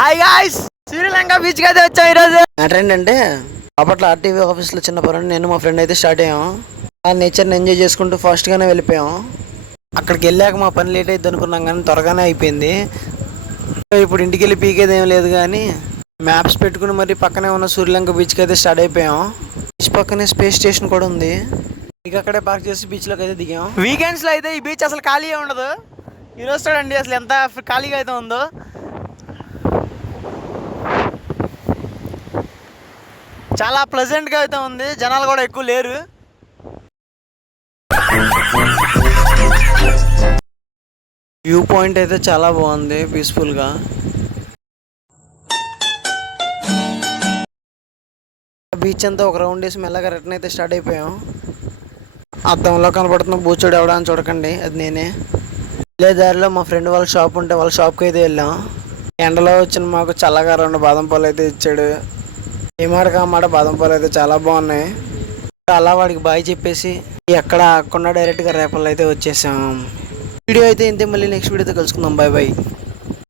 Hi guys, Sri Lanka beach కి అయితే వచ్చాం ఈరోజు. మ్యాటర్ ఏంటంటే బాపట్ల ఆర్టీవీ ఆఫీస్లో చిన్న పని నేను మా ఫ్రెండ్ అయితే స్టార్ట్ అయ్యాం. ఆ నేచర్ని ఎంజాయ్ చేసుకుంటూ ఫాస్ట్గానే వెళ్ళిపోయాం. అక్కడికి వెళ్ళాక మా పని లేట్ అయితే అనుకున్నాం కానీ త్వరగానే అయిపోయింది. ఇప్పుడు ఇంటికి వెళ్ళి పీకేది ఏం లేదు కానీ మ్యాప్స్ పెట్టుకుని మరి పక్కనే ఉన్న శ్రీలంక బీచ్కి అయితే స్టార్ట్ అయిపోయాం. బీచ్ పక్కనే స్పేస్ స్టేషన్ కూడా ఉంది. ఇక అక్కడే పార్క్ చేసి బీచ్లోకి అయితే దిగాం. వీకెండ్స్ లో అయితే ఈ బీచ్ అసలు ఖాళీ ఉండదు. ఈరోజు చూడండి అసలు ఎంత ఖాళీగా అయితే ఉందో. చాలా ప్లెజెంట్గా అయితే ఉంది, జనాలు కూడా ఎక్కువ లేరు. వ్యూ పాయింట్ అయితే చాలా బాగుంది, పీస్ఫుల్గా. బీచ్ అంతా ఒక రౌండ్ వేసి మెల్లగా రిటర్న్ అయితే స్టార్ట్ అయిపోయాం. అద్దంలో కనబడుతున్న బూచోడు ఎవడా అని చూడకండి, అది నేనే. వెళ్ళే దారిలో మా ఫ్రెండ్ వాళ్ళ షాప్ ఉంటే వాళ్ళ షాప్కి అయితే వెళ్ళాం. ఎండలో వచ్చిన మాకు చల్లగా 2 బాదం పాలు అయితే ఇచ్చాడు. ఏ మాట కామాట బాదం పాలు అయితే చాలా బాగున్నాయి. అలా వాడికి బాయ్ చెప్పేసి ఎక్కడ ఆగకుండా డైరెక్ట్గా రేపల్లో అయితే వచ్చేసాం. వీడియో అయితే ఇంతే, మళ్ళీ నెక్స్ట్ వీడియోతో కలుసుకుందాం. Bye bye.